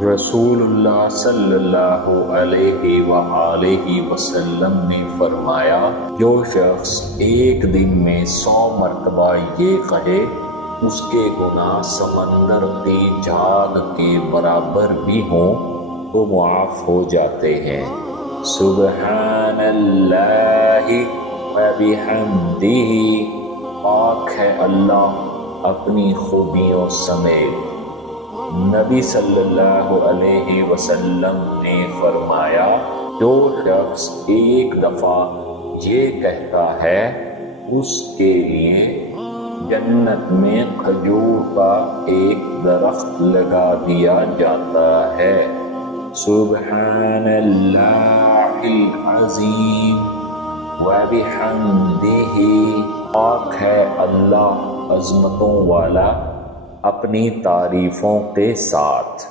रसूलुल्लाह सल्लल्लाहु अलैहि वसल्लम ने फरमाया, जो शख्स एक दिन में 100 मरतबा ये कहे, उसके गुनाह समंदर की झाग के बराबर भी हों तो मुआफ़ हो जाते हैं। सुब्हानल्लाहि व बिहम्दिही, पाक है अल्लाह अपनी खूबियों समेत। नबी सल्लल्लाहु अलैहि वसल्लम ने फरमाया, जो शख्स एक दफ़ा ये कहता है, उसके लिए जन्नत में खजूर का एक दरख्त लगा दिया जाता है। सुब्हानल्लाहिल अज़ीम व बिहम्दिही, पाक है अल्लाह अज़मतों वाला अपनी तारीफ़ों के साथ।